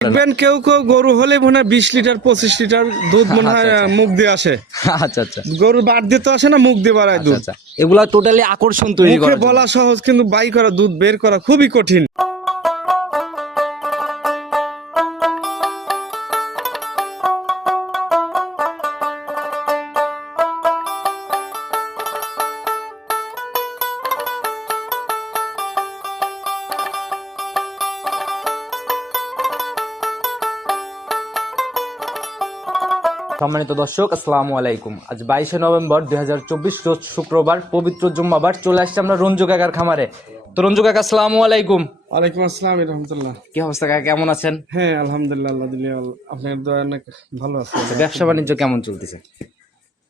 দেখবেন কেউ কেউ গরু হলে মনে হয় বিশ লিটার পঁচিশ লিটার দুধ মনে হয় আচ্ছা, আচ্ছা। মুখ দিয়ে আসে। আচ্ছা আচ্ছা। গরু বাদ দিতে আসে না মুখ দিয়ে বাড়ায় আচ্ছা দুধ। আচ্ছা। এগুলা টোটালি আকর্ষণ তৈরি করা বলা সহজ কিন্তু বাই করা দুধ বের করা খুবই কঠিন। সম্মানিত দর্শক আসসালামু আলাইকুম। আজ বাইশে নভেম্বর দুই রোজ শুক্রবার পবিত্র জুম্মাবার চলে আসছে আমরা রঞ্জু কাকার খামারে। তো রঞ্জু কাকা আসসালামু আলাইকুম। ওয়ালাইকুম আসসালাম রহমতুল্লাহ কি অবস্থা কাকা কেমন আছেন? হ্যাঁ আলহামদুলিল্লাহ আল্লাহ দিলে আপনার দয়া অনেক ভালো আছে। ব্যবসা বাণিজ্য কেমন চলতেছে?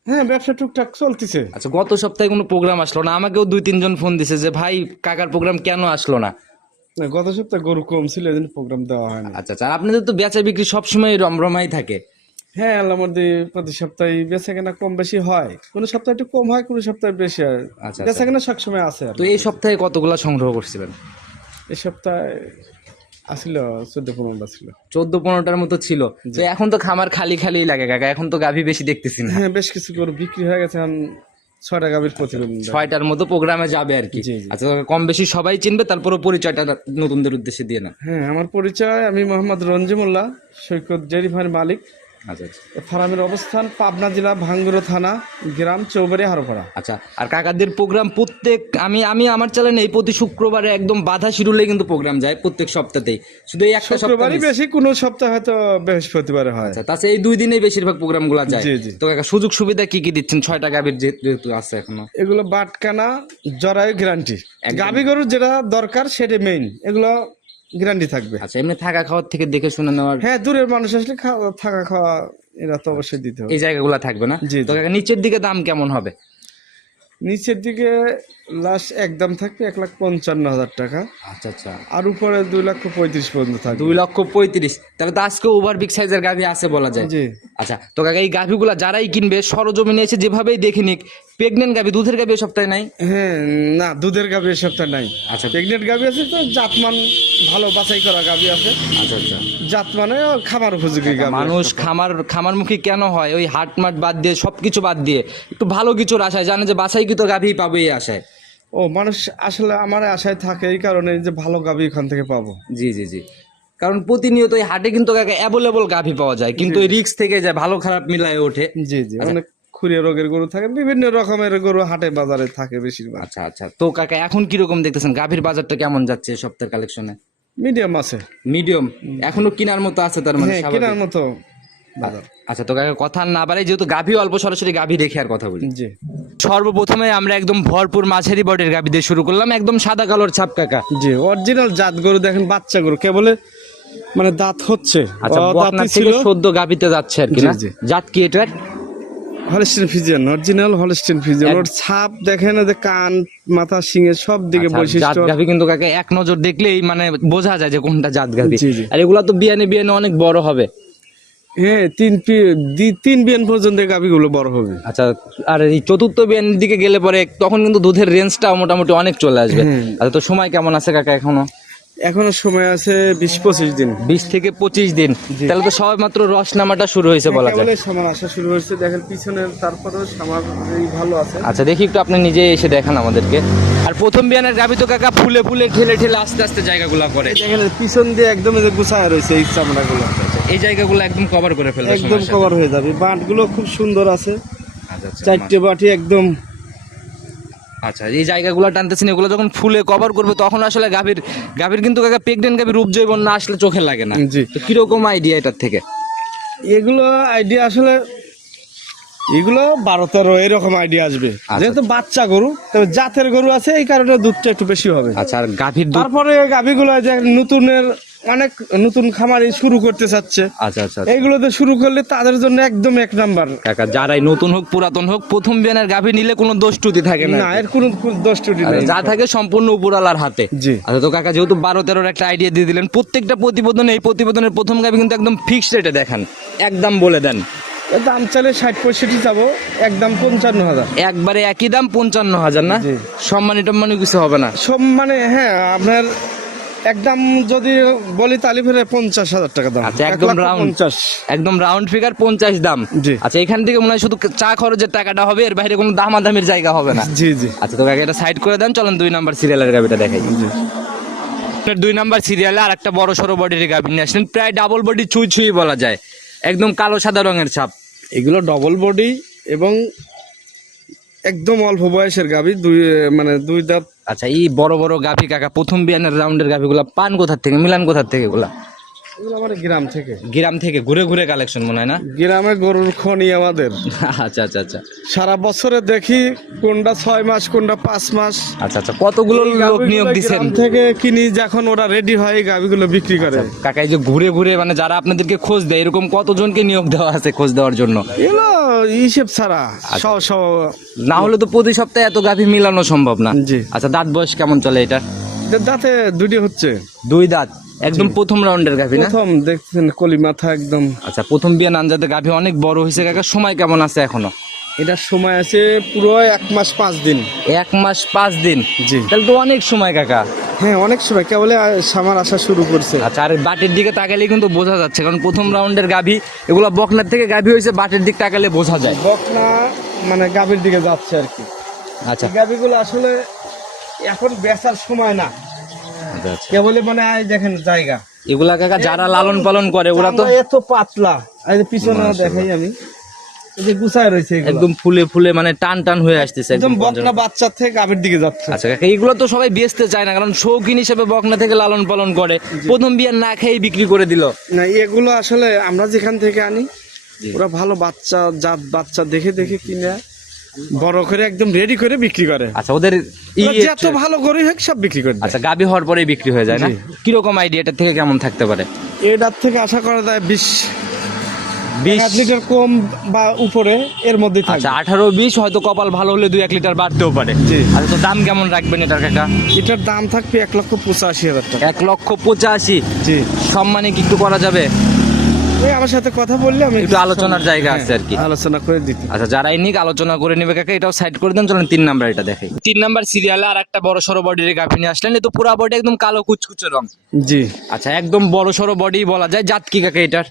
হ্যাঁ ব্যবসা টুকটাক চলতেছে। আচ্ছা গত সপ্তাহে কোনো প্রোগ্রাম আসলো না? আমাকেও দুই তিনজন ফোন দিছে যে ভাই কাকার প্রোগ্রাম কেন আসলো না? গত সপ্তাহে গরু কম ছিল জন্য প্রোগ্রাম দেওয়া হয় না আচ্ছা আচ্ছা আপনাদের তো বেচা বিক্রি সবসময় রমরমাই থাকে। হ্যাঁ আল্লাহ প্রতি সপ্তাহে বেচা কেনা কম বেশি হয়। কোনো সপ্তাহে একটু কম হয় কোনো সপ্তাহে বেশি হয় আচ্ছা, বেচা কেনা সবসময় আছে আর তো এই সপ্তাহে কতগুলো সংগ্রহ করছিলেন? এই সপ্তাহে আসিল চোদ্দ পনেরোটা ছিল। চোদ্দ পনেরোটার মতো ছিল। তো এখন তো খামার খালি খালি লাগে কাকা এখন তো গাভী বেশি দেখতেছি না। হ্যাঁ বেশ কিছু গরু বিক্রি হয়ে গেছে এখন ছয়টা গাভীর প্রতিবেদন ছয়টার মতো প্রোগ্রামে যাবে আর কি। আচ্ছা কম বেশি সবাই চিনবে তারপরে পরিচয়টা নতুনদের উদ্দেশ্যে দিয়ে না হ্যাঁ আমার পরিচয় আমি মোহাম্মদ রঞ্জিমুল্লাহ সৈকত জেরিফার মালিক। আচ্ছা আচ্ছা। এ অবস্থান পাবনা জেলা ভাঙ্গুরো থানা গ্রাম চৌবাড়ি হারোপাড়া। আচ্ছা আর কাকাদের প্রোগ্রাম প্রত্যেক আমি আমি আমার চ্যানেলে এই প্রতি শুক্রবারে একদম বাধা শিরুলে কিন্তু প্রোগ্রাম যায় প্রত্যেক সপ্তাহতেই। শুধু এই একটা সপ্তাহ শুক্রবারই বেশি কোনো সপ্তাহে হয়তো বৃহস্পতিবারে হয়। আচ্ছা তাছাড়া এই দুই দিনেই বেশিরভাগ প্রোগ্রামগুলা যায়। তো কাকা সুযোগ সুবিধা কি কি দিচ্ছেন? ছয়টা গাভীর যে- যেহেতু আছে এখনও। এগুলো বাটকানা জরায়ু গ্যারান্টি। গাভী গরুর যেটা দরকার সেটা মেইন এগুলো গ্যারান্টি থাকবে। আচ্ছা এমনি থাকা খাওয়ার থেকে দেখে শুনে নেওয়ার হ্যাঁ দূরের মানুষ আসলে খাওয়া- থাকা খাওয়া এরা তো অবশ্যই দিতে হবে। এই জায়গাগুলো থাকবে না? জি, তো নিচের দিকে দাম কেমন হবে? নিচের দিকে লাস্ট একদম থাকবে এক লাখ পঞ্চান্ন হাজার টাকা। আচ্ছা আচ্ছা। আর উপরে দুই লক্ষ পঁয়ত্রিশ পর্যন্ত থাকবে। দুই লক্ষ পঁয়ত্রিশ। তাহলে তো আজকে ওভার বিগ সাইজের গাভী আছে বলা যায়। জি। আচ্ছা তো কাকা এই গাভীগুলা যারাই কিনবে সরজমিনে এসে যেভাবেই দেখে নিক প্রেগনেন্ট গাভী দুধের গাভী সপ্তাহে নাই? হ্যাঁ না দুধের গাভী এ সপ্তাহে নাই। আচ্ছা। প্রেগনেন্ট গাভী আছে তো জাতমান ভালো বাছাই করা গাভী আছে। আচ্ছা আচ্ছা। জাত মানে খামার উপযোগী গাভী। মানুষ খামার খামারমুখী কেন হয়? ওই হাট মাট বাদ দিয়ে সবকিছু বাদ দিয়ে একটু ভালো কিছুর আশায় জানে যে বাসাই কি তো গাভী পাবে এই আশায়। ও মানুষ আসলে আমার আশায় থাকে এই কারণে যে ভালো গাভী এখান থেকে পাবো। জি জি জি। কারণ প্রতিনিয়ত এই হাটে কিন্তু অ্যাভেলেবল গাভী পাওয়া যায় কিন্তু রিক্স থেকে যায় ভালো খারাপ মিলায় ওঠে। জি জি অনেক খুরিয়া রোগের গরু থাকে বিভিন্ন রকমের গরু হাটে বাজারে থাকে বেশিরভাগ। আচ্ছা আচ্ছা। তো কাকা এখন কীরকম দেখতেছেন? গাভীর বাজারটা কেমন যাচ্ছে সপ্তাহের কালেকশনে মিডিয়াম আছে। মিডিয়াম এখনও কেনার মতো আছে তার মানে হ্যাঁ কেনার মতো বাজার আচ্ছা তো কাকা কথা না যেহেতু গাভী অল্প সরাসরি গাভী রেখে আর কথা বলি। জি। সর্বপ্রথমে আমরা একদম ভরপুর মাঝারি বডির গাভী দিয়ে শুরু করলাম একদম সাদা কালোর ছাপ কাকা। জি অরিজিনাল জাত গরু দেখেন বাচ্চা গরু কেবলে মানে দাঁত হচ্ছে। আচ্ছা বকনা থেকে ছিল। সদ্য গাভীতে যাচ্ছে আর কি না? জাত কি এটার? Holstein Friesian original Holstein Friesian ওর ছাপ দেখেন যে কান মাথা শিঙে সব দিকে আচ্ছা, বৈশিষ্ট্য। গাভী কিন্তু কাকা এক নজর দেখলেই মানে বোঝা যায় যে কোনটা জাত গাভী। আর এগুলা তো বিয়ানে বিয়ানে অনেক বড় হবে। হ্যাঁ তিন তিন বিয়ান পর্যন্ত গাভিগুলো বড় হবে। আচ্ছা আর এই চতুর্থ বিয়ানের দিকে গেলে পরে তখন কিন্তু দুধের রেঞ্জটা মোটামুটি অনেক চলে আসবে। হুম। আচ্ছা তো সময় কেমন আছে কাকা এখনও? এখনও সময় আছে বিশ পঁচিশ দিন। বিশ থেকে পঁচিশ দিন। তাহলে তো সবাই মাত্র রস নামাটা শুরু হয়েছে বলা যায়। সামার আসা শুরু হয়েছে। দেখেন পিছনে তারপরেও সামার ভালো আছে। আচ্ছা দেখি একটু আপনি নিজে এসে দেখান আমাদেরকে। আর প্রথম বিয়ানের গাভি তো কাকা ফুলে ফুলে ঠেলে ঠেলে আস্তে আস্তে জায়গাগুলো করে। দেখেন পিছন দিয়ে একদম যে গুছায় রয়েছে এই চামড়াগুলো। এই জায়গাগুলো একদম কভার করে ফেলবে একদম কভার হয়ে যাবে। বাঁটগুলো খুব সুন্দর আছে। আচ্ছা, আচ্ছা, চারটে বাটি একদম আচ্ছা এই জায়গাগুলো টানতেছেন এগুলো যখন ফুলে কভার করবে তখন আসলে গাভীর গাভীর কিন্তু কাকা প্রেগনেন্ট গাভীর রূপ জৈবন না আসলে চোখে লাগে না। জি। তো কীরকম আইডিয়া এটার থেকে? এগুলো আইডিয়া আসলে এগুলো বারো তেরো এরকম আইডিয়া আসবে। যেহেতু বাচ্চা গরু তবে জাতের গরু আছে এই কারণে দুধটা একটু বেশি হবে। আচ্ছা আর গাভীর তারপরে গাভীগুলো যে নতুনের অনেক নতুন খামারি শুরু করতে চাচ্ছে। আচ্ছা আচ্ছা এইগুলোতে শুরু করলে তাদের জন্য একদম এক নাম্বার। কাকা যারাই নতুন হোক পুরাতন হোক প্রথম বিয়ানের গাভী নিলে কোনো দোষ ত্রুটি থাকে না। না এর কোনো দোষ ত্রুটি আচ্ছা, নেই। যা থাকে সম্পূর্ণ উপরালার হাতে। জি। আচ্ছা তো কাকা যেহেতু বারো তেরোর একটা আইডিয়া দিয়ে দিলেন প্রত্যেকটা প্রতিবেদনে এই প্রতিবেদনের প্রথম গাভী কিন্তু একদম ফিক্সড রেটে দেখান। একদম বলে দেন। দাম চাইলে ষাট পঁয়ষট্টি যাব একদম পঞ্চান্ন হাজার। একবারে একই দাম পঞ্চান্ন হাজার না। সম্মানী টম্মানি কিছু হবে না। সব মানে হ্যাঁ আপনার একদম যদি বলি তালি ফেরে পঞ্চাশ হাজার টাকা দাম। আচ্ছা, একদম রাউন্ড। পঞ্চাশ। একদম রাউন্ড ফিগার পঞ্চাশ দাম। জি। আচ্ছা এখান থেকে মনে হয় শুধু চা খরচের টাকাটা হবে এর বাইরে কোনো দামাদামির জায়গা হবে না। জি জি। আচ্ছা তো কাকা এটা সাইড করে দেন চলেন দুই নাম্বার সিরিয়ালের গাবিটা দেখাই। আপনার দুই নাম্বার সিরিয়ালে আর একটা বড় সড়ো বডির গাবি নিয়ে আসলেন প্রায় ডাবল বডি ছুঁই ছুঁই বলা যায়। একদম কালো সাদা রঙের ছাপ। এগুলো ডবল বডি এবং একদম অল্প বয়সের গাবি দুই মানে দুই দাঁত আচ্ছা এই বড় বড় গাভি কাকা, প্রথম বিয়ানের রাউন্ডের গাভিগুলা পান কোথার থেকে? মিলান কোথার থেকে এগুলা? গ্রাম থেকে। গ্রাম থেকে ঘুরে ঘুরে কালেকশন মনে হয় না? গ্রামে গরুর খনি আমাদের। আচ্ছা আচ্ছা আচ্ছা। সারা বছরে দেখি কোনটা ছয় মাস কোনটা পাঁচ মাস। আচ্ছা আচ্ছা। কতগুলো লোক নিয়োগ দিচ্ছেন থেকে কিনি যখন ওরা রেডি হয় গাভিগুলো বিক্রি করে। কাকা যে ঘুরে ঘুরে মানে যারা আপনাদেরকে খোঁজ দেয় এরকম কতজনকে নিয়োগ দেওয়া আছে খোঁজ দেওয়ার জন্য? এগুলো হিসেব ছাড়া সব সব না হলে তো প্রতি সপ্তাহে এত গাভি মিলানো সম্ভব না। জি। আচ্ছা দাঁত বয়স কেমন চলে এটা দাঁতে দুটি হচ্ছে। দুই দাঁত। একদম প্রথম রাউন্ডের গাভি না? প্রথম দেখছেন কলি মাথা একদম। আচ্ছা প্রথম বিয়ে নানজাতে গাভি অনেক বড় হয়েছে কাকা সময় কেমন আছে এখনও? এটার সময় আছে পুরো এক মাস পাঁচ দিন। এক মাস পাঁচ দিন? জি। তাহলে তো অনেক সময় কাকা। হ্যাঁ অনেক সময় কেবলে সামার আসা শুরু করছে। আচ্ছা আর বাটির দিকে তাকালে কিন্তু বোঝা যাচ্ছে কারণ প্রথম রাউন্ডের গাভি এগুলো বকনার থেকে গাভি হয়েছে বাটির দিক তাকালে বোঝা যায়। বকনা মানে গাভীর দিকে যাচ্ছে আর কি। আচ্ছা। গাভীগুলো আসলে এখন বেচার সময় না। কেবলে মানে এই দেখেন জায়গা। এগুলা কাকা যারা লালন পালন করে ওরা তো এত পাতলা। এই পিছনে দেখাই আমি। যে গুছায় রয়েছে এগুলো। একদম ফুলে ফুলে মানে টান টান হয়ে আসতেছে একদম বকনা বাচ্চা থেকে দিকে যাচ্ছে। আচ্ছা তো সবাই বেচতে চায় না কারণ শৌখিন হিসেবে বকনা থেকে লালন পালন করে। প্রথম বিয়ার না খেয়ে বিক্রি করে দিল। না এগুলো আসলে আমরা যেখান থেকে আনি ওরা ভালো বাচ্চা জাত বাচ্চা দেখে দেখে কিনে। বড় করে একদম রেডি করে বিক্রি করে। আচ্ছা ওদের ই ওরা যত ভালো গরু হোক সব বিক্রি করে আচ্ছা গাবি হওয়ার পরেই বিক্রি হয়ে যায় না? কীরকম আইডিয়া এটা থেকে কেমন থাকতে পারে? এটার থেকে আশা করা যায় বিশ বিশ লিটার কম বা উপরে এর মধ্যে আচ্ছা আঠারো বিশ হয়তো কপাল ভালো হলে দুই এক লিটার বাড়তেও পারে। আচ্ছা তো দাম কেমন রাখবেন এটার কাকা? এটার দাম থাকবে এক লক্ষ পঁচাশি হাজার টাকা। এক লক্ষ পঁচাশি। জি। সম্মানে কি একটু করা যাবে? আমার সাথে কথা বললে আমি একটু আলোচনার জায়গা আছে আর কি। হ্যাঁ, আলোচনা করে দিতে আচ্ছা যারা নিক আলোচনা করে নেবে কাকা এটাও সাইড করে দেন চলেন তিন নাম্বার এটা দেখে। তিন নাম্বার সিরিয়ালে আর একটা বড় সড়ো বডির গাভি নিয়ে আসলেন এ তো পুরা বডি একদম কালো কুচকুচে রং। জি। আচ্ছা একদম বড় সড়ো বডি বলা যায় জাত কি কাকা এটার?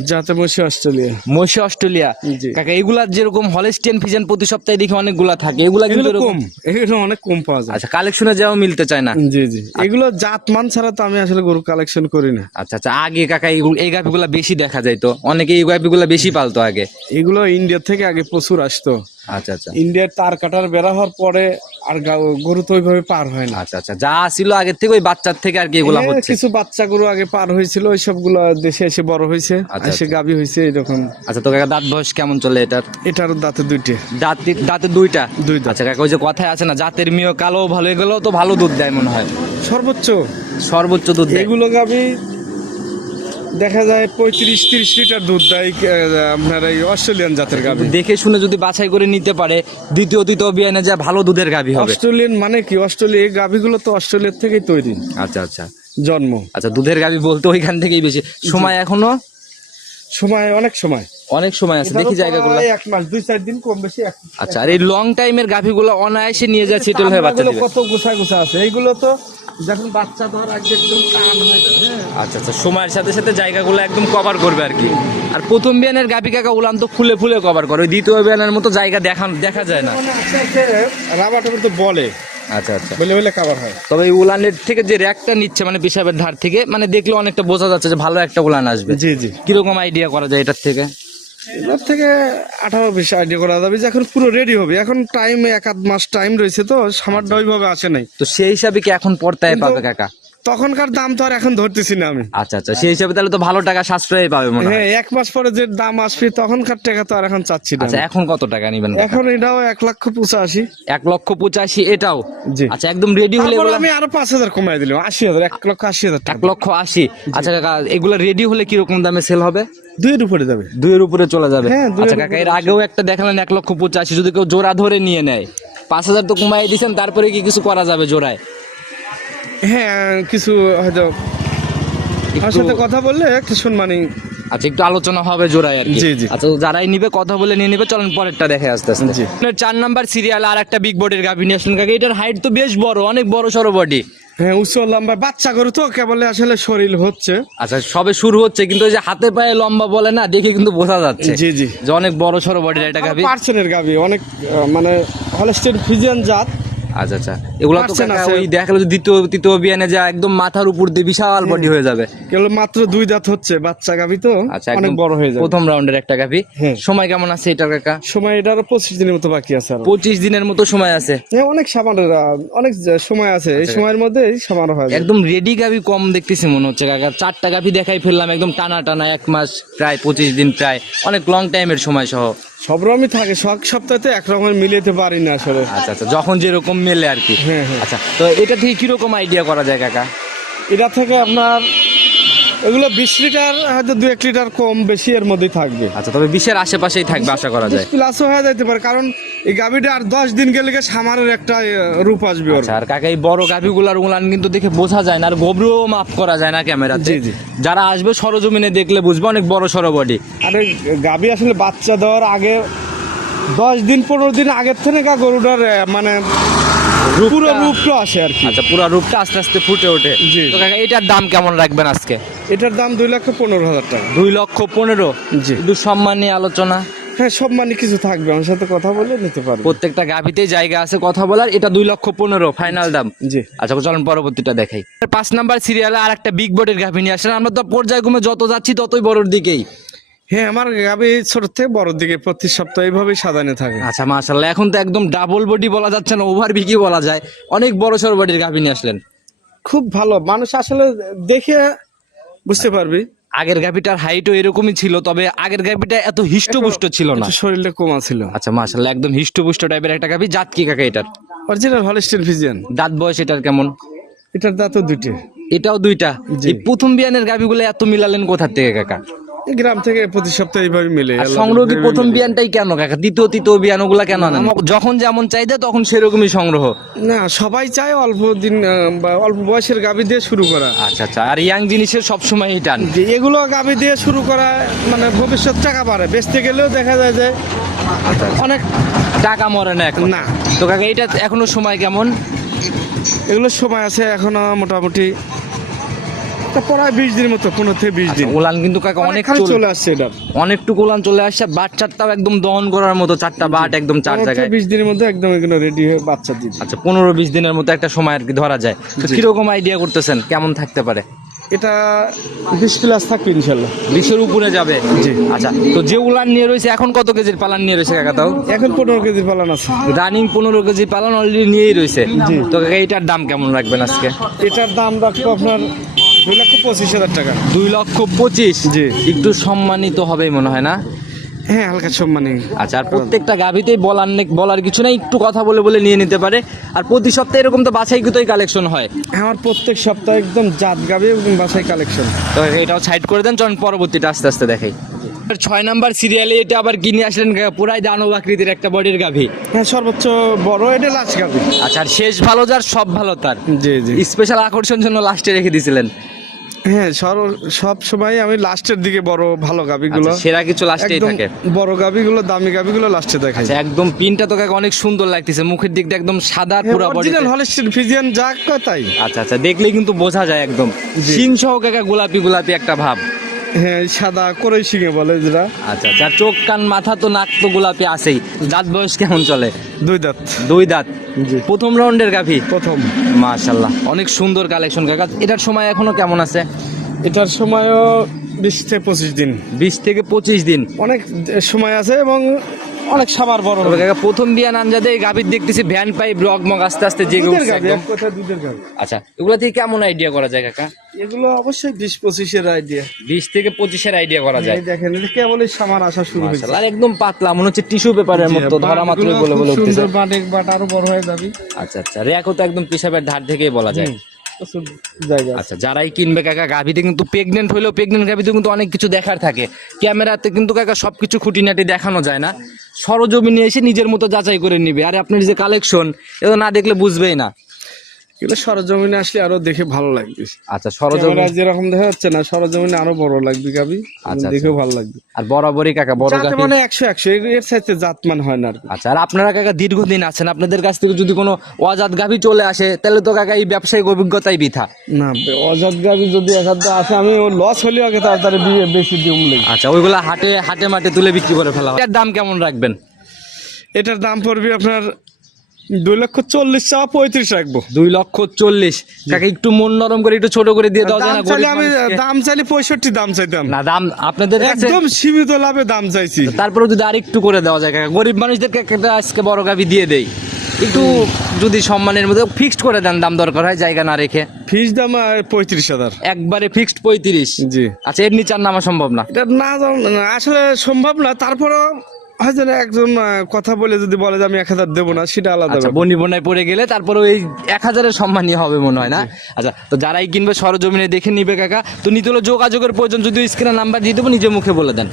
যাতে বসে অস্ট্রেলিয়া। মহিষা অস্ট্রেলিয়া। কাকা এগুলা যেরকম হলেস্টিয়ান ফিজেন প্রতি সপ্তাহে দেখি অনেকগুলা থাকে। এগুলা কিন্তু এরকম- কম এগুলো অনেক কম পাওয়া যায়। আচ্ছা কালেকশনে যাও মিলতে চায় না। জি জি। এগুলো জাত মান ছাড়া তো আমি আসলে গরু কালেকশন করি না। আচ্ছা আচ্ছা আগে কাকা এইগুলো এই গাভিগুলা বেশি দেখা যাইতো। অনেকে এই গাভিগুলা বেশি পালতো আগে। এগুলো ইন্ডিয়া থেকে আগে প্রচুর আসতো। আচ্ছা আচ্ছা। ইন্ডিয়ার তার কাটার বেড়া হওয়ার পরে আর গরু তো ওইভাবে পার হয় না। আচ্ছা আচ্ছা। যা ছিল আগের থেকে ওই বাচ্চার থেকে আর কি এগুলা হ্যাঁ, হচ্ছে। কিছু বাচ্চা গরু আগে পার হয়েছিল ওই সবগুলো দেশে এসে বড় হয়েছে আচ্ছা, এসে গাবি হয়েছে এরকম। আচ্ছা তো কাকা দাঁত বয়স কেমন চলে এটার? এটার দাঁতে দুইটে। দাঁত দাঁতে দুইটা? দুই। আচ্ছা কাকা ওই যে কথায় আছে না জাতের মেয়ে কালো ভালো এগুলো তো ভালো দুধ দেয় মনে হয়। সর্বোচ্চ। সর্বোচ্চ দুধ দেয়। এগুলো গাবি দেখা যায় পঁয়ত্রিশ তিরিশ লিটার দুধ দেয় আপনার এই অস্ট্রেলিয়ান জাতের গাভী। দেখে শুনে যদি বাছাই করে নিতে পারে দ্বিতীয় দ্বিতীয় বিয়ানে যা ভালো দুধের গাভী হবে। অস্ট্রেলিয়ান মানে কি? অস্ট্রেলিয়া এই গাভীগুলো তো অস্ট্রেলিয়ার থেকেই তৈরি। আচ্ছা আচ্ছা। জন্ম। আচ্ছা দুধের গাভী বলতে ওইখান থেকেই বেশি। সময় এখনও? সময় অনেক সময়। অনেক সময় আছে। দেখি জায়গাগুলো। এক মাস দুই চার দিন কম বেশি আচ্ছা আর এই লং টাইমের গাভিগুলো অনায়াসে নিয়ে যাচ্ছে সেটেল হয়ে বাচ্চা দিবে কত গুছা গুছা আছে। এইগুলো তো যখন বাচ্চা ধর একদম টান হয়ে যায় হ্যাঁ। আচ্ছা আচ্ছা সময়ের সাথে সাথে জায়গাগুলো একদম কভার করবে আর কি। আর প্রথম বিয়ানের গাভি কাকা উলান তো ফুলে ফুলে কভার করে। দ্বিতীয় বিয়ানের মতো জায়গা দেখা দেখা যায় না। রাবারটা তো বলে। আচ্ছা আচ্ছা। বলে বলে কাবার হয়। তবে এই উলানের থেকে যে র্যাকটা নিচ্ছে মানে পেশাবের ধার থেকে মানে দেখলে অনেকটা বোঝা যাচ্ছে যে ভালো একটা উলান আসবে। জি জি। কীরকম আইডিয়া করা যায় এটার থেকে? এবার থেকে আঠারো বিশ আইডিয়া করা যাবে যে এখন পুরো রেডি হবে। এখন টাইম এক আধ মাস টাইম রয়েছে তো সামারটা ওইভাবে আসে নাই। তো সেই হিসাবে কি এখন পড়তে পাবে কাকা? তখনকার দাম তো আর এখন ধরতেছি না আমি। আচ্ছা আচ্ছা সেই হিসাবে তাহলে তো ভালো টাকা সাশ্রয় পাবে মনে হয়। হ্যাঁ এক মাস পরে যে দাম আসবে তখনকার টাকা তো আর এখন চাচ্ছি না আচ্ছা এখন কত টাকা নিবেন এখন এটাও এক লক্ষ পঁচাশি। এক লক্ষ পঁচাশি এটাও? জি। আচ্ছা একদম রেডি হলে তারপরে আমি আরও পাঁচ হাজার কমাই দিলাম আশি হাজার এক লক্ষ আশি হাজার এক লক্ষ আশি। আচ্ছা কাকা এগুলো রেডি হলে কীরকম দামে সেল হবে? দুইয়ের উপরে যাবে। দুইয়ের উপরে চলে যাবে? হ্যাঁ, আচ্ছা কাকা এর আগেও একটা দেখালেন এক লক্ষ পঁচাশি যদি কেউ জোড়া ধরে নিয়ে নেয়। পাঁচ হাজার তো কমাই দিয়েছেন তারপরে কি কিছু করা যাবে জোড়ায়? হ্যাঁ কিছু হয়তো আমার সাথে কথা বললে একটু সম্মানী আচ্ছা একটু আলোচনা হবে জোড়ায় আর কি। জি, জি। আচ্ছা যারাই নিবে কথা বলে নিয়ে নিবে চলেন পরেরটা দেখে আস্তে আস্তে। জি। চার নাম্বার সিরিয়াল আর একটা বিগ বডির গাভী নিয়ে আসলেন কাকা এটার হাইট তো বেশ বড় অনেক বড় সড়ো বডি হ্যাঁ উচ্চ লম্বা বাচ্চা গরু তো কেবল আসলে শরীর হচ্ছে। আচ্ছা সবে শুরু হচ্ছে কিন্তু ওই যে হাতে পায়ে লম্বা বলে না দেখে কিন্তু বোঝা যাচ্ছে জি জি। যে অনেক বড় সড়ো বডির একটা গাভী। পার্সেনের গাবি অনেক মানে হলস্টেন ফিজিয়ান জাত। আচ্ছা আচ্ছা। এগুলো তো কাকা ওই দেখা গেলো যে দ্বিতীয় তৃতীয় বিয়ানে যা একদম মাথার উপর দিয়ে বিশাল বডি হয়ে যাবে। কেবল মাত্র দুই দাঁত হচ্ছে বাচ্চা গাবি তো আচ্ছা অনেক বড় হয়ে যাবে। প্রথম রাউন্ডের একটা গাভী। হ্যাঁ। সময় কেমন আছে এটার কাকা? সময় এটা আরও পঁচিশ দিনের মতো বাকি আছে পঁচিশ দিনের মতো সময় আছে। হ্যাঁ অনেক সামানের অনেক সময় আছে। এই সময়ের মধ্যে সামার হয়ে একদম রেডি গাভি কম দেখতেছি মনে হচ্ছে কাকা। চারটা গাভি দেখাই ফেললাম একদম টানা টানা এক মাস প্রায় পঁচিশ দিন প্রায়। অনেক লং টাইমের সময় সহ সব রকমই থাকে সব সপ্তাহে এক রকমের মিলিয়ে পারি না আসলে। আচ্ছা আচ্ছা। যখন যেরকম মেলে আর কি। আচ্ছা তো এটা থেকে কীরকম আইডিয়া করা যায় কাকা? এটা থেকে আপনার এগুলো বিশ লিটার হয়তো দু এক লিটার কম বেশি এর মধ্যেই থাকবে। আচ্ছা তবে বিশের আশেপাশেই থাকবে আশা করা যায়। প্লাসও হয়ে যেতে পারে কারণ এই গাভিটা আর দশ দিন গেলে সামারের একটা রূপ আসবে আচ্ছা আর কাকা এই বড় গাভিগুলার উলান কিন্তু দেখে বোঝা যায় না আর গভীরও মাফ করা যায় না ক্যামেরাতে। জি, জি। যারা আসবে সরজমিনে দেখলে বুঝবে অনেক বড় সরো বডি আর এই গাভি আসলে বাচ্চা দেওয়ার আগে দশ দিন পনেরো দিন আগের থেকে গরুটার মানে পুরো রূপটা আসে আর কি। আচ্ছা পুরো রূপটা আস্তে আস্তে ফুটে ওঠে। জি। তো কাকা এটার দাম কেমন রাখবেন আজকে? এটার দাম দুই লক্ষ পনেরো হাজার টাকা। দুই লক্ষ পনেরো? জি। একটু সম্মান নিয়ে আলোচনা? হ্যাঁ সব মানে কিছু থাকবে আমার সাথে কথা বলে নিতে পারবে। প্রত্যেকটা গাভিতেই জায়গা আছে কথা বলার এটা দুই লক্ষ পনেরো ফাইনাল দাম। জি। আচ্ছা চলেন পরবর্তীটা দেখাই। পাঁচ নাম্বার সিরিয়ালে আর একটা বিগ বডির গাভি নিয়ে আসেন। আমরা তো পর্যায়ক্রমে যত যাচ্ছি ততই বড়র দিকেই। হ্যাঁ আমার গাভি ছোট থেকে বড় দিকে প্রতি সপ্তাহে এইভাবেই সাজানো থাকে। আচ্ছা মাশাল্লাহ এখন তো একদম ডাবল বডি বলা যাচ্ছে না ওভার বিকি বলা যায়। অনেক বড় সড় বডির গাভি নিয়ে আসলেন। খুব ভালো মানুষ আসলে দেখে বুঝতে পারবি। আগের গাভিটার হাইটও এরকমই ছিল তবে আগের গাভিটা এত হিষ্টপুষ্ট ছিল না। শরীরটা কমা ছিল। আচ্ছা মাশাল্লাহ একদম হিষ্টপুষ্ট টাইপের একটা গাভি। জাত কি কাকা এটার? অরিজিনাল হলস্টেন ফিজিয়ান দাঁত বয়স এটার কেমন? এটার দাঁতও দুইটে। এটাও দুইটা। এই প্রথম বিয়ানের গাভিগুলো এত মিলালেন কোথা থেকে কাকা? গ্রাম থেকে প্রতি সপ্তাহে এইভাবে মিলে। সংগ্রহ কি প্রথম। বিয়ানটাই কেন? কাকা? দ্বিতীয় তৃতীয় বিয়ান ওগুলা কেন আনেন? যখন যেমন চাইদা তখন সেরকমই সংগ্রহ। না সবাই চায় অল্প দিন বা অল্প বয়সের গাভি দিয়ে শুরু করা। আচ্ছা আচ্ছা। আর ইয়াং জিনিসের সবসময় টান। যে এগুলো গাভি দিয়ে শুরু করা মানে ভবিষ্যৎ টাকা পারে বেচতে গেলেও দেখা যায় যে অনেক টাকা মরে না এখন। না। তো কাকা এটা এখনও সময় কেমন? এগুলো সময় আছে এখনও মোটামুটি। তা প্রায় বিশ দিনের মতো পনেরো থেকে বিশ দিন। উলান কিন্তু কাকা অনেক চলে। আসছে এটা অনেকটুকু উলান চলে আসছে চারটাও একদম দহন করার মতো চারটা বাট একদম চার জায়গায়। বিশ দিনের মধ্যে একদম এগুলো রেডি হয়ে বাচ্চা দিবে আচ্ছা পনেরো বিশ দিনের মতো একটা সময় আর কি ধরা যায়। তো কীরকম আইডিয়া করতেছেন? কেমন থাকতে পারে? এটা বিশ প্লাস থাকবে ইনশাল্লাহ। বিশের উপরে যাবে? জি। আচ্ছা তো যে উলান নিয়ে রয়েছে এখন কত কেজির পালান নিয়ে রয়েছে কাকা তাও? এখন পনেরো কেজির পালান আছে। রানিং পনেরো কেজি পালন অলরেডি নিয়েই রয়েছে। জি। তো কাকা এটার দাম কেমন রাখবেন আজকে? এটার দাম রাখব আপনার দুই লক্ষ পঁচিশ হাজার টাকা। দুই লক্ষ পঁচিশ? জি। একটু সম্মানিত হবেই মনে হয় না? হ্যাঁ হালকা সম্মানে। আচ্ছা আর প্রত্যেকটা গাভিতেই বলার বলার কিছু নাই একটু কথা বলে বলে নিয়ে নিতে পারে। আর প্রতি সপ্তাহে এরকম তো বাছাইকৃতই কালেকশন হয়। আমার প্রত্যেক সপ্তাহে একদম জাত গাবি এবং বাসায় কালেকশন তো এটাও সাইড করে দেন চলুন পরবর্তীটা আস্তে আস্তে দেখাই। ছয় নাম্বার সিরিয়ালে এটা আবার কিনে আসলেন পুরাই দানব আকৃতির একটা বডির গাভি। হ্যাঁ সর্বোচ্চ বড় এটা লাচ গাবি আচ্ছা আর শেষ ভালো যার সব ভালো তার। জি জি। স্পেশাল আকর্ষণ জন্য লাস্টে রেখে দিয়েছিলেন হ্যাঁ সর- সব সময় আমি লাস্টের দিকে বড় ভালো গাবিগুলো আচ্ছা, সেরা কিছু লাস্টেই থাকে। বড় গাবিগুলো দামি গাবিগুলো লাস্টে দেখাই। আচ্ছা একদম পিনটা তো কাকা অনেক সুন্দর লাগতেছে মুখের দিক দিয়ে একদম সাদা পুরো বডি অরিজিনাল হলস্টিন ফিজিয়ান যা কথাই আচ্ছা আচ্ছা দেখলে কিন্তু বোঝা যায় একদম। সিন সহ কাকা গোলাপি গোলাপি একটা ভাব। হ্যাঁ সাদা করে শিঙে বলে যেটা। আচ্ছা আচ্ছা চোখ কান মাথা তো নাক তো গোলাপি আছেই। দাঁত বয়স কেমন চলে? দুই দাঁত। দুই দাঁত? প্রথম রাউন্ডের গাভি? প্রথম। মাশাল্লাহ অনেক সুন্দর কালেকশন কাকা। এটার সময় এখনও কেমন আছে? এটার সময়ও বিশ থেকে পঁচিশ দিন। বিশ থেকে পঁচিশ দিন। অনেক সময় আছে এবং অনেক সাবার বড় কাকা প্রথম বিয়ান আনজাদে এই গাভীর দেখতেছি ভ্যান পাইপ ব্লক মগ আস্তে আস্তে জেগে দুধের উঠছে এক কথা দুধের গাবি আচ্ছা এগুলা থেকে কেমন আইডিয়া করা যায় কাকা? এগুলো অবশ্যই বিশ পঁচিশের আইডিয়া বিশ থেকে পঁচিশের আইডিয়া করা যায়। দেখেন এটা কেবলই সামার আসা শুরু হয়েছে। আর একদম পাতলা মনে হচ্ছে টিস্যু পেপারের মতো ধরা মাত্র বলে বলে উঠতেছে। সুন্দর বাট আরও বড় হয়ে যাবে। আচ্ছা আচ্ছা র্যাকও তো একদম পেশাবের ধার থেকেই বলা যায়। আচ্ছা যারাই কিনবে কাকা গাভিতে কিন্তু প্রেগনেন্ট হলেও প্রেগনেন্ট গাভিতে কিন্তু অনেক কিছু দেখার থাকে। ক্যামেরাতে কিন্তু কাকা সবকিছু খুঁটিনাটি দেখানো যায় না। সরজমিনে এসে নিজের মতো যাচাই করে নিবে। আর আপনার যে কালেকশন এটা না দেখলে বুঝবেই না। এগুলো সরজমিনে আসলে আরও দেখে ভালো লাগবে। আচ্ছা সরজমিন যেরকম দেখা যাচ্ছে না সরজমিনে আরও বড় লাগবে গাবি আচ্ছা, দেখেও ভালো লাগবে। আর বরাবরই কাকা বড় জাতে গাভী মানে একশো একশো এর- এর সাথে জাতমান হয় না আচ্ছা আর আপনারা কাকা দীর্ঘদিন আছেন আপনাদের কাছ থেকে যদি কোনো অজাত গাভী চলে আসে তাহলে তো কাকা এই ব্যবসায়িক অভিজ্ঞতাই বৃথা। না অজাত গাবি যদি একান্ত আসে আমি লস হলেও আগে তাড়াতাড়ি বেশি উমলে। আচ্ছা ওইগুলা হাটে হাটে মাঠে তুলে বিক্রি করে ফেলা। এটার দাম কেমন রাখবেন? এটার দাম পড়বে আপনার দুই লক্ষ চল্লিশ চাওয়া পঁয়ত্রিশ রাখব। দুই লক্ষ চল্লিশ। কাকা একটু মন নরম করে একটু ছোট করে দিয়ে গরিব আমি দাম চাইলে পঁয়ষট্টি দাম চাইতাম। না দাম আপনাদের একদম সীমিত লাভে দাম চাইছি। তারপরে যদি আরেকটু করে দেওয়া যায় কাকা গরিব মানুষদেরকে আজকে বড় গাভি দিয়ে দেই। একটু যদি সম্মানের মধ্যে ফিক্সড করে দেন দাম দরকার হয় জায়গা না রেখে। ফিস দাম পঁয়ত্রিশ হাজার। একবারে ফিক্সড পঁয়ত্রিশ। জি। আচ্ছা এর নিচে আর নামা সম্ভব না। এটা না, আসলে সম্ভব না তারপরেও হয়তো একজন কথা বলে যদি বলে যে আমি এক হাজার দেবো না সেটা আলাদা আচ্ছা ব্যাপার। বনি বনায় পড়ে গেলে তারপরে ওই এক হাজারের সম্মানই হবে মনে হয় না? আচ্ছা তো যারাই কিনবে সরজমিনে দেখে নিবে কাকা তো নিতে হলে যোগাযোগের প্রয়োজন যদি স্ক্রিনে নাম্বার দিয়ে দেবো নিজে মুখে বলে দেন।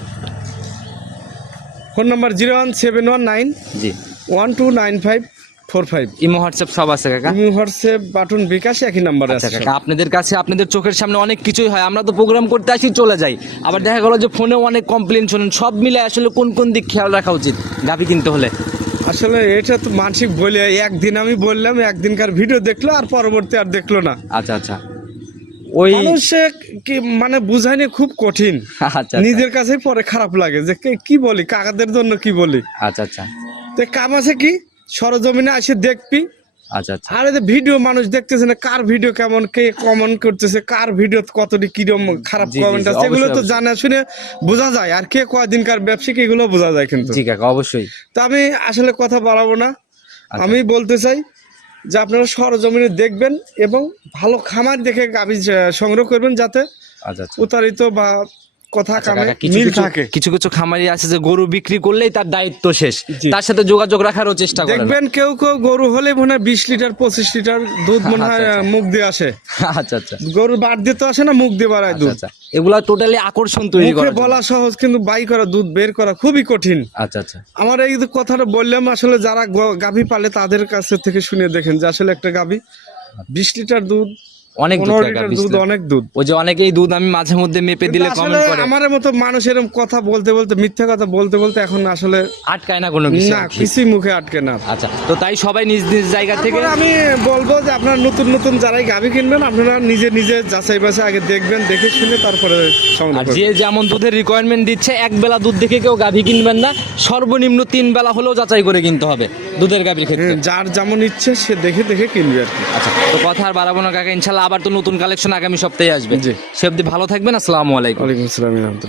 Phone number zero one seven one nine জি। One two nine five four five imo WhatsApp সব আছে কাকা। হোয়াটসঅ্যাপ বাটন বিকাশ একই নাম্বারে আচ্ছা আছে কাকা আপনাদের কাছে আপনাদের চোখের সামনে অনেক কিছুই হয়। আমরা তো প্রোগ্রাম করতে আসি চলে যাই। আবার দেখা গেল যে ফোনেও অনেক কমপ্লেন শোনেন। সব মিলে আসলে কোন কোন দিক খেয়াল রাখা উচিত গাভি কিনতে হলে? আসলে এটা তো মানসিক বলে একদিন আমি বললাম একদিনকার ভিডিও দেখল আর পরবর্তী আর দেখল না। আচ্ছা আচ্ছা। ওই মানুষে কি মানে বুঝাইনি খুব কঠিন। আচ্ছা। নিজের কাছেই পরে খারাপ লাগে যে কে- কি বলি কাকাদের জন্য কি বলি? আচ্ছা আচ্ছা। তো কাম আছে কি? সরজমিনে আসে দেখবি। আচ্ছা আচ্ছা। আর ভিডিও মানুষ দেখতেছে না কার ভিডিও কেমন কে কমেন্ট করতেছে কার ভিডিও কতটি কিরম খারাপ কমেন্ট আছে এগুলো তো জানা শুনে বোঝা যায়। আর কে কয়দিনকার ব্যবসায়িক এগুলো বোঝা যায় কিন্তু। জি কাকা অবশ্যই। তো আমি আসলে কথা বাড়াবো না। আচ্ছা। আমি বলতে চাই যে আপনারা সরজমিনে দেখবেন এবং ভালো খামার দেখে গাভী সংগ্রহ করবেন যাতে আচ্ছা আচ্ছা। উতারিত বা কথা আচ্ছা, কামে মিল থাকে। কিছু কিছু খামারি আছে যে গরু বিক্রি করলেই তার দায়িত্ব শেষ। তার সাথে যোগাযোগ রাখারও চেষ্টা করেন। দেখবেন কেউ কেউ গরু হলে মনে হয় বিশ লিটার পঁচিশ লিটার দুধ মনে হয় আচ্ছা, আচ্ছা। মুখ দিয়ে আসে। আচ্ছা আচ্ছা। গরু বাদ দিয়ে তো আসে না মুখ দিয়ে বাড়ায় দুধ। আচ্ছা। এগুলা টোটালি আকর্ষণ তৈরি করা বলা সহজ কিন্তু বাই করা দুধ বের করা খুবই কঠিন। আচ্ছা আচ্ছা। আমার এই কথাটা বললাম আসলে যারা গাভী পালে তাদের কাছে থেকে শুনে দেখেন যে আসলে একটা গাভী বিশ লিটার দুধ অনেক দুধ কাকা, লিটার বিশ দুধ অনেক দুধ। ওই যে অনেকেই দুধ আমি মাঝে মধ্যে মেপে দিলে কিন্তু আসলে কমেন্ট করে। আমার মতো মানুষ এরকম কথা বলতে বলতে মিথ্যা কথা বলতে বলতে এখন আসলে আটকায় না কোনো কিছু না কিছুই মুখে আটকে না। আচ্ছা তো তাই সবাই নিজ নিজ জায়গা থেকে তারপরে আমি বলব যে আপনারা নতুন নতুন যারাই গাভী কিনবেন আপনারা নিজে নিজে যাচাই বাছাই আগে দেখবেন দেখে শুনে তারপরে সংগ্রহ আর করবেন। যে যেমন দুধের রিকোয়ারমেন্ট দিচ্ছে এক বেলা দুধ দেখে কেউ গাভী কিনবেন না সর্বনিম্ন তিন বেলা হলেও যাচাই করে কিনতে হবে দুধের গাভীর ক্ষেত্রে। হ্যাঁ, যার যেমন ইচ্ছে সে দেখে দেখে কিনবে আর কি। আচ্ছা তো কথা আর বাড়াবো না কাকা ইনশাল্লাহ আবার তো নতুন কালেকশন আগামী সপ্তাহে আসবে। সে অব্দি ভালো থাকবেন আসসালামু আলাইকুম। ওয়ালাইকুম আসসালাম রহমতুল্লাহ